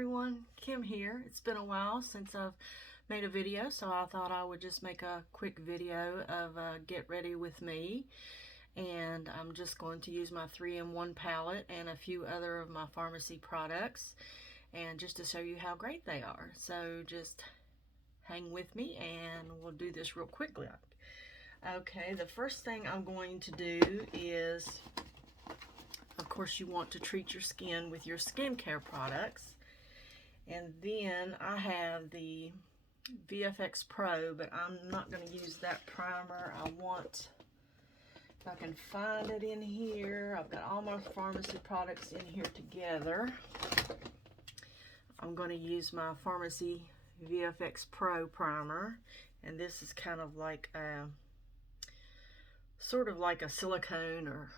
everyone, Kim here. It's been a while since I've made a video, so I thought I would just make a quick video of get ready with me. And I'm just going to use my 3-in-1 palette and a few other of my pharmacy products, and just to show you how great they are. So just hang with me and we'll do this real quickly. Okay, the first thing I'm going to do is, of course, you want to treat your skin with your skincare products. And then I have the VFX Pro, but I'm not going to use that primer. I want, if I can find it in here, I've got all my pharmacy products in here together. I'm going to use my pharmacy VFX Pro primer, and this is kind of like a, sort of like a silicone, or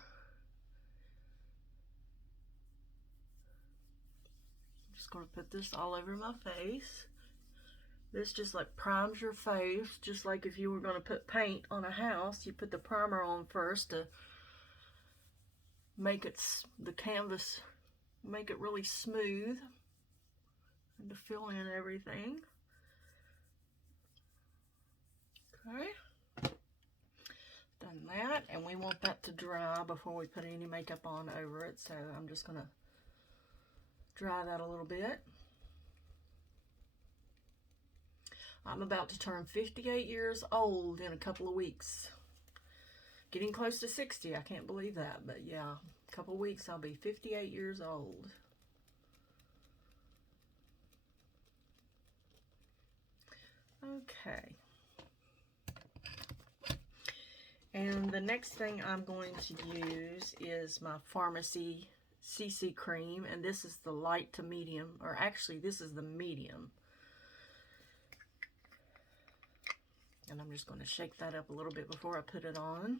just going to put this all over my face. This just like primes your face, just like if you were going to put paint on a house. You put the primer on first to make it, the canvas, make it really smooth and to fill in everything. Okay, done that, and we want that to dry before we put any makeup on over it, so I'm just going to dry that a little bit. I'm about to turn 58 years old in a couple of weeks. Getting close to 60, I can't believe that, but yeah, a couple of weeks I'll be 58 years old. Okay. And the next thing I'm going to use is my pharmacy CC cream, and this is the light to medium, or actually this is the medium. And I'm just going to shake that up a little bit before I put it on.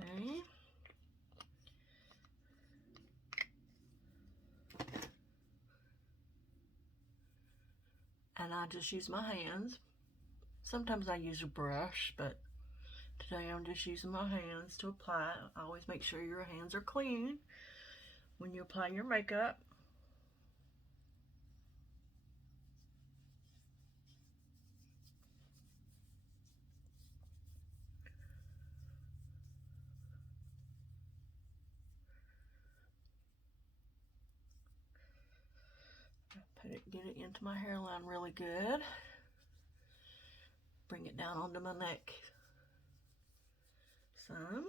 Okay. And I just use my hands. Sometimes I use a brush, but today I'm just using my hands to apply it. I always make sure your hands are clean when you apply your makeup. Get it into my hairline really good. Bring it down onto my neck some.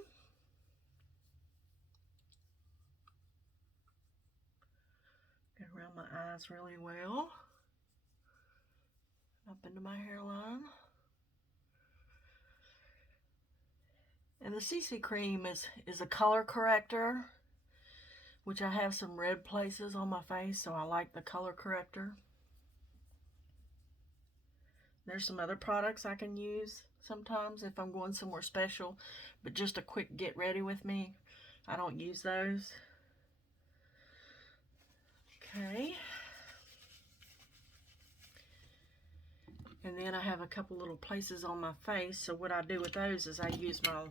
Get around my eyes really well. Up into my hairline. And the CC cream is a color corrector, which I have some red places on my face, so I like the color corrector. There's some other products I can use sometimes if I'm going somewhere special, but just a quick get ready with me, I don't use those. Okay. And then I have a couple little places on my face, so what I do with those is I use my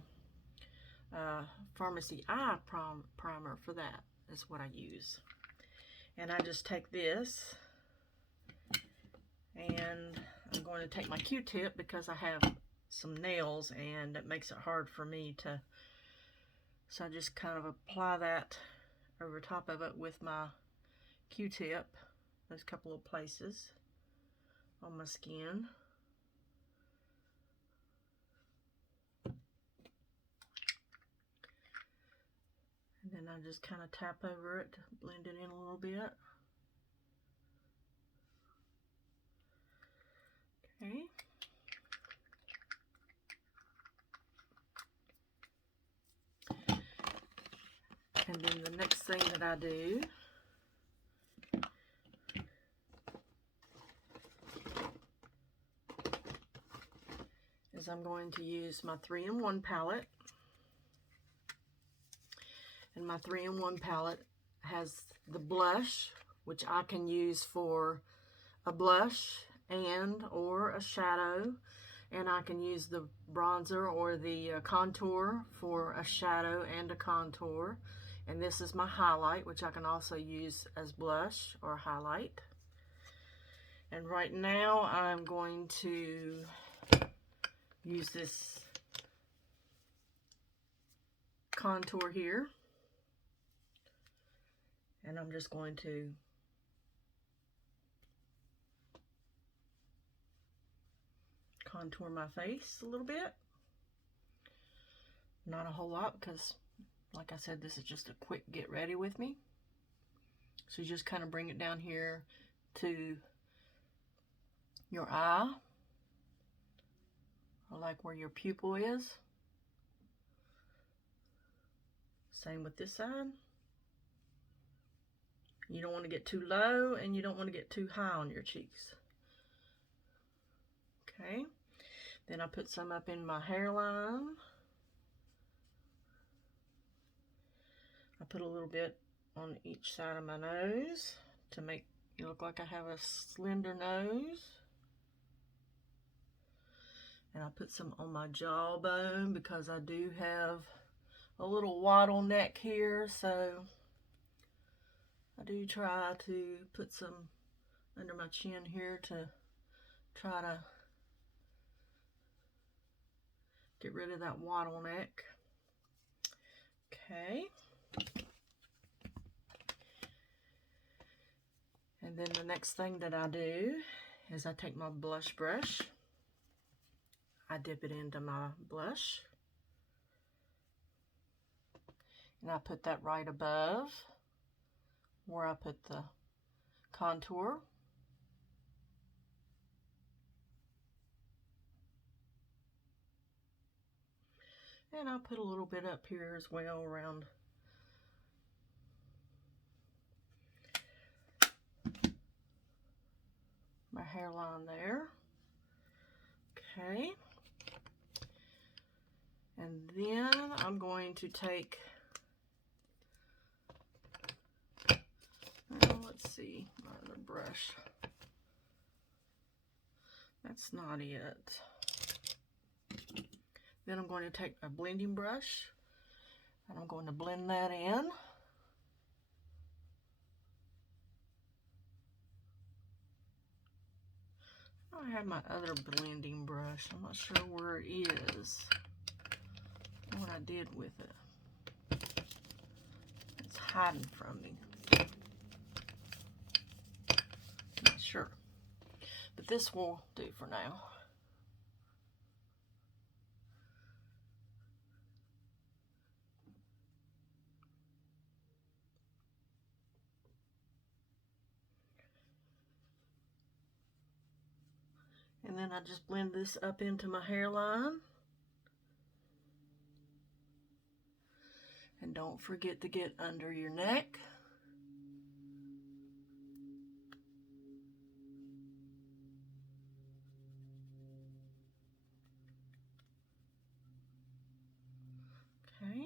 pharmacy eye primer for that. That's what I use. And I just take this, and I'm going to take my Q-tip because I have some nails and it makes it hard for me to, so I just kind of apply that over top of it with my Q-tip, those couple of places on my skin. And then I just kind of tap over it to blend it in a little bit. Okay. And then the next thing that I do is I'm going to use my 3-in-1 palette. And my 3-in-1 palette has the blush, which I can use for a blush and or a shadow, and I can use the bronzer or the contour for a shadow and a contour. And this is my highlight, which I can also use as blush or highlight. And right now I'm going to use this contour here, and I'm just going to contour my face a little bit. Not a whole lot, because like I said, this is just a quick get ready with me. So you just kind of bring it down here to your eye, or like where your pupil is. Same with this side. You don't want to get too low and you don't want to get too high on your cheeks. Okay, then I put some up in my hairline. I put a little bit on each side of my nose to make it look like I have a slender nose. And I put some on my jawbone because I do have a little waddle neck here, so I do try to put some under my chin here to try to get rid of that waddle neck. Okay. And then the next thing that I do is I take my blush brush, I dip it into my blush, and I put that right above where I put the contour. And I'll put a little bit up here as well around my hairline there. Okay. And then I'm going to take, let's see, my other brush. That's not it. Then I'm going to take a blending brush and I'm going to blend that in. I have my other blending brush. I'm not sure where it is, what I did with it. It's hiding from me. Not sure. But this will do for now. And then I just blend this up into my hairline. And don't forget to get under your neck. Okay.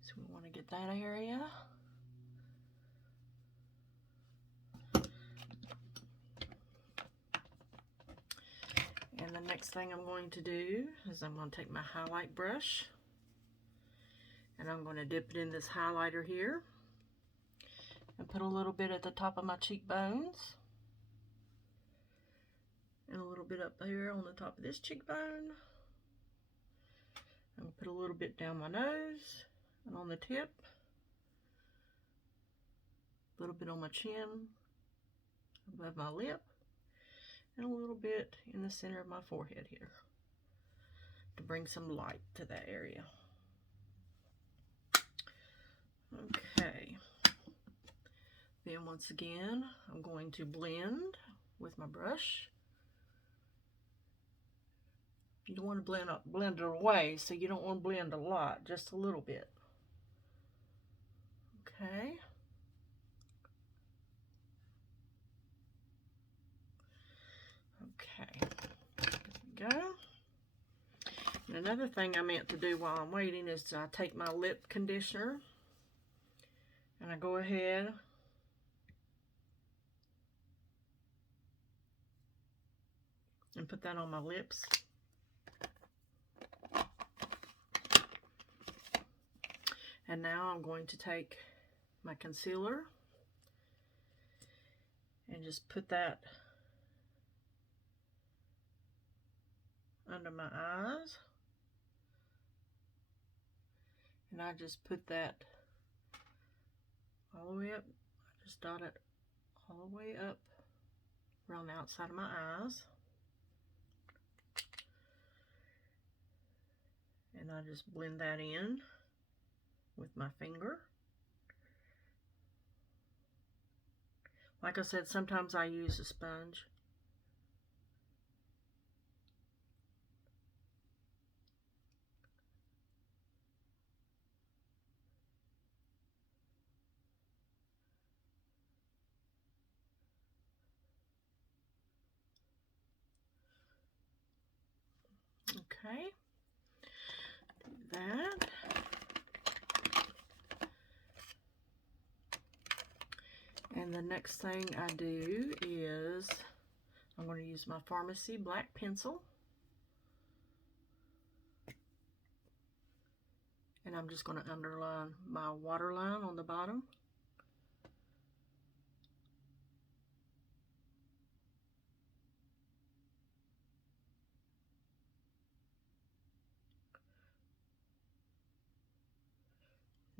So we want to get that area. And the next thing I'm going to do is I'm going to take my highlight brush and I'm going to dip it in this highlighter here and put a little bit at the top of my cheekbones and a little bit up here on the top of this cheekbone. I'm going to put a little bit down my nose and on the tip, a little bit on my chin, above my lip, and a little bit in the center of my forehead here to bring some light to that area. Okay. Then once again, I'm going to blend with my brush. You don't want to blend it away, so you don't want to blend a lot, just a little bit. Okay. Okay. There we go. And another thing I meant to do while I'm waiting is I take my lip conditioner And I go ahead and put that on my lips. And now I'm going to take my concealer and just put that under my eyes. And I just put that all the way up. I just dot it all the way up around the outside of my eyes. And I just blend that in with my finger. Like I said, sometimes I use a sponge. Okay, do that. And the next thing I do is I'm going to use my Pharmacy black pencil. And I'm just going to underline my waterline on the bottom.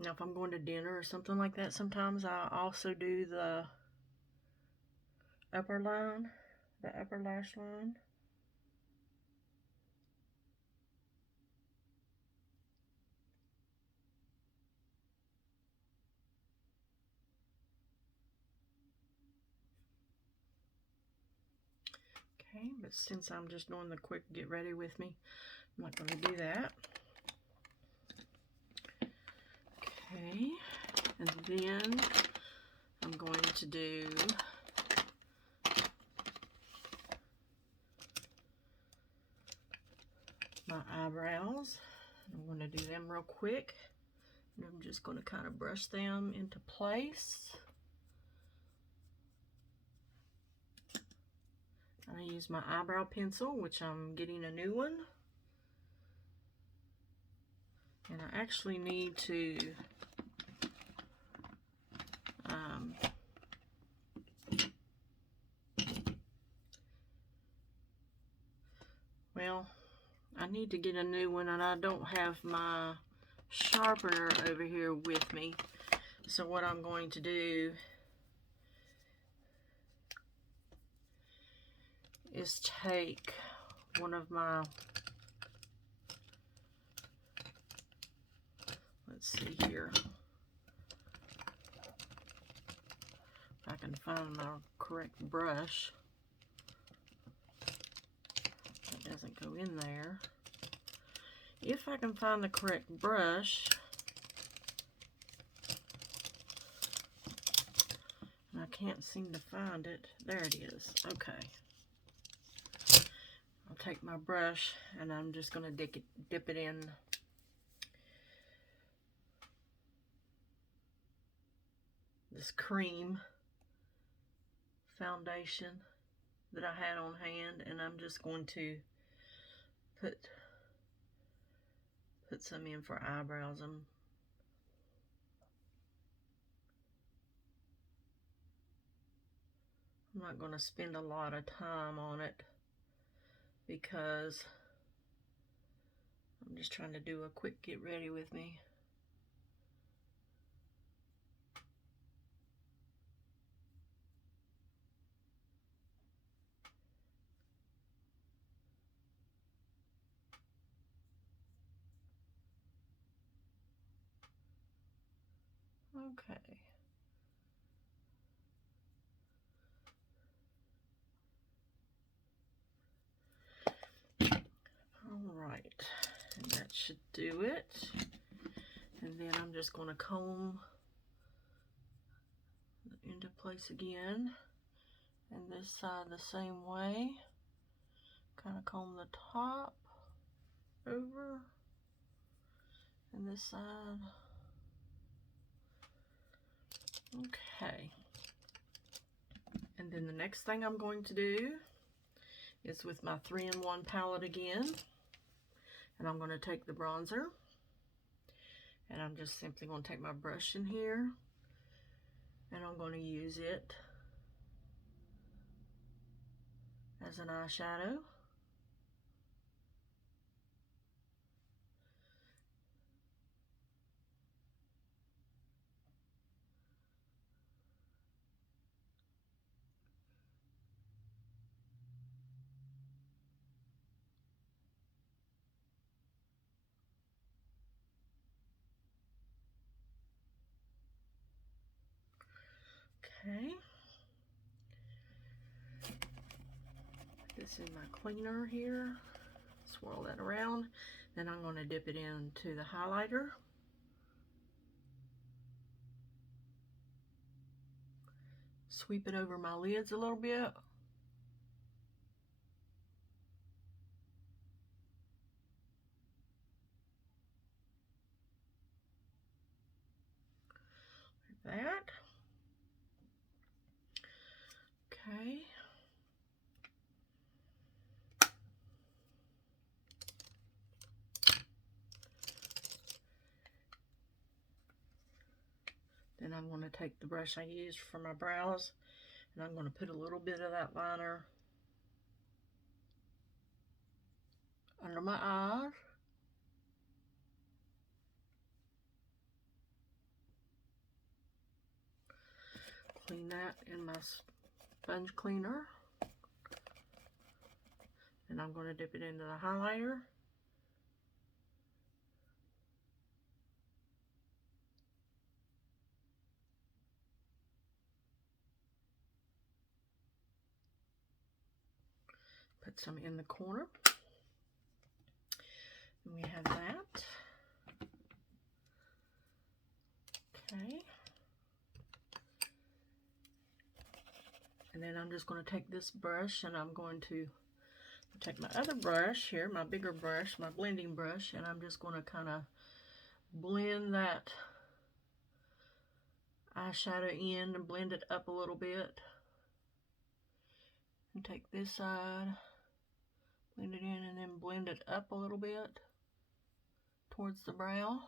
Now if I'm going to dinner or something like that, sometimes I also do the upper line, the upper lash line. Okay, but since I'm just doing the quick get ready with me, I'm not going to do that. Okay, and then I'm going to do my eyebrows. I'm going to do them real quick. And I'm just going to kind of brush them into place. I use my eyebrow pencil, which I'm getting a new one. And I actually need to well, I need to get a new one, and I don't have my sharpener over here with me. So what I'm going to do is take one of my, let's see here, if I can find my correct brush. That doesn't go in there. If I can find the correct brush, and I can't seem to find it. There it is. Okay. I'll take my brush and I'm just going to dip it in this cream foundation that I had on hand, and I'm just going to put some in for eyebrows. I'm not going to spend a lot of time on it because I'm just trying to do a quick get ready with me. Okay. Alright, and that should do it. And then I'm just going to comb into place again. And this side the same way. Kind of comb the top over. And this side. Okay. And then the next thing I'm going to do is with my 3-in-1 palette again. And I'm going to take the bronzer. And I'm just simply going to take my brush in here. And I'm going to use it as an eyeshadow. Okay. This is my cleaner here. Swirl that around. Then I'm going to dip it into the highlighter. Sweep it over my lids a little bit. Like that. Okay. Then I'm going to take the brush I used for my brows and I'm going to put a little bit of that liner under my eyes. Clean that in my sponge cleaner. And I'm going to dip it into the highlighter. Put some in the corner. And we have that. Okay. And then I'm just going to take this brush and I'm going to take my other brush here, my bigger brush, my blending brush, and I'm just going to kind of blend that eyeshadow in and blend it up a little bit. And take this side, blend it in, and then blend it up a little bit towards the brow.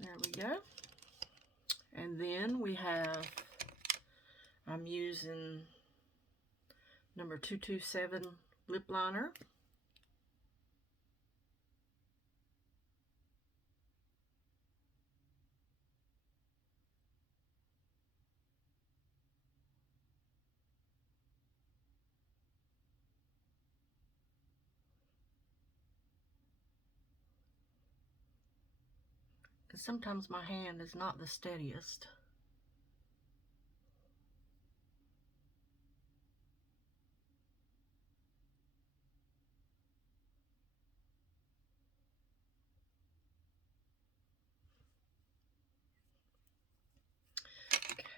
There we go. And then we have, I'm using number 227 lip liner. And sometimes my hand is not the steadiest.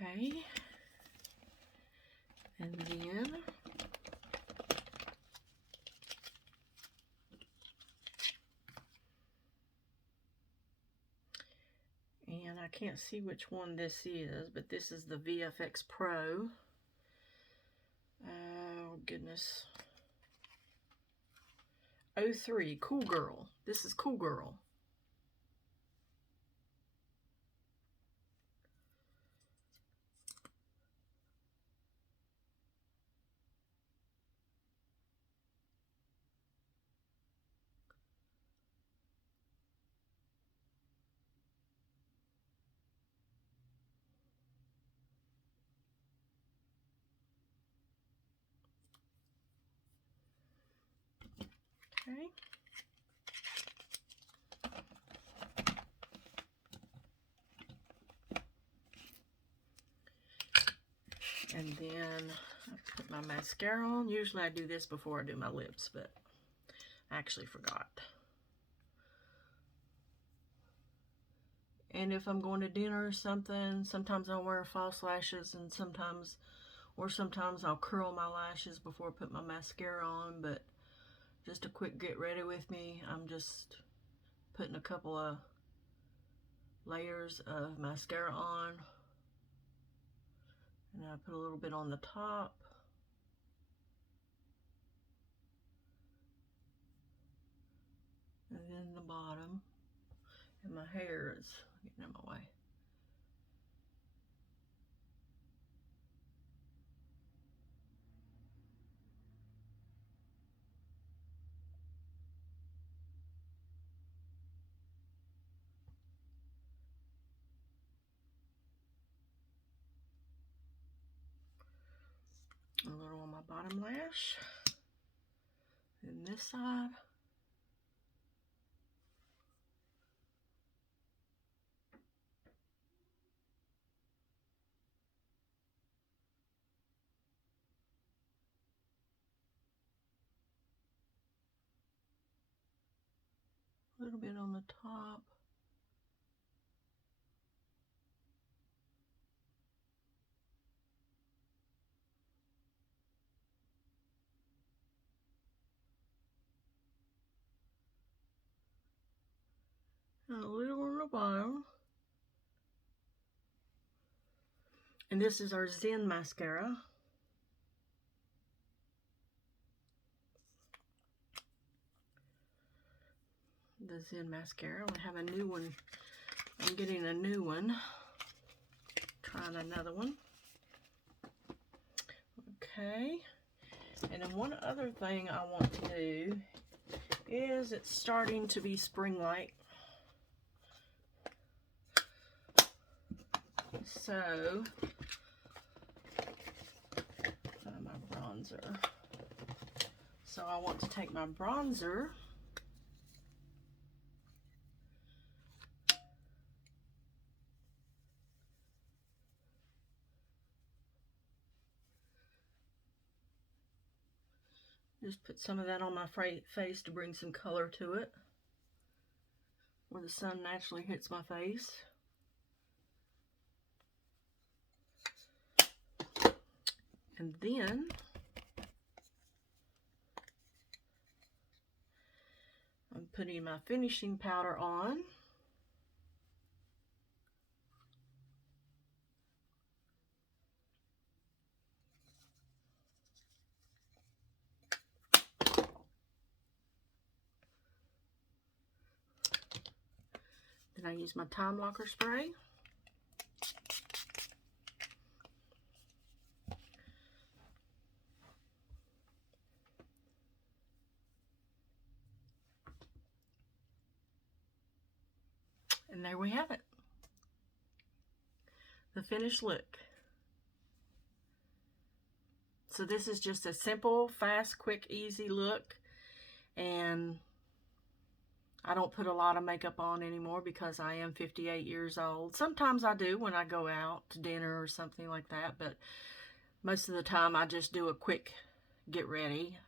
Okay, and then I can't see which one this is, but this is the VFX Pro. Oh goodness. 03, Cool Girl. This is Cool Girl. Okay. And then I put my mascara on. Usually I do this before I do my lips, but I actually forgot. And if I'm going to dinner or something, sometimes I'll wear false lashes and sometimes I'll curl my lashes before I put my mascara on, but just a quick get ready with me, I'm just putting a couple of layers of mascara on. And I put a little bit on the top. And then the bottom. And my hair is getting in my way. A little on my bottom lash. And this side. A little bit on the top. And a little on the bottom. And this is our Zen mascara. The Zen mascara. We have a new one. I'm getting a new one. Trying another one. Okay. And then one other thing I want to do is it's starting to be spring-like. So, find my bronzer. So I want to take my bronzer just put some of that on my face to bring some color to it where the sun naturally hits my face. And then I'm putting my finishing powder on. Then I use my time locker spray. And there we have it. The finished look. So this is just a simple, fast, quick, easy look. And I don't put a lot of makeup on anymore because I am 58 years old. Sometimes I do when I go out to dinner or something like that. But most of the time I just do a quick get ready.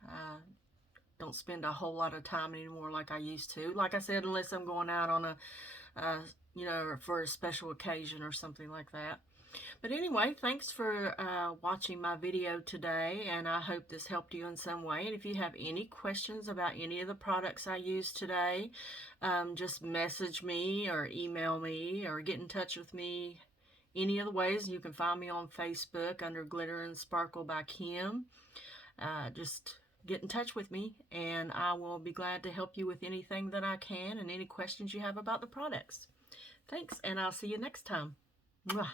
Don't spend a whole lot of time anymore like I used to. Like I said, unless I'm going out on a, you know, for a special occasion or something like that. But anyway, thanks for watching my video today, and I hope this helped you in some way. And if you have any questions about any of the products I used today, just message me or email me or get in touch with me any of the ways. You can find me on Facebook under Glitter and Sparkle by Kim. Just get in touch with me, and I will be glad to help you with anything that I can and any questions you have about the products. Thanks, and I'll see you next time. Mwah.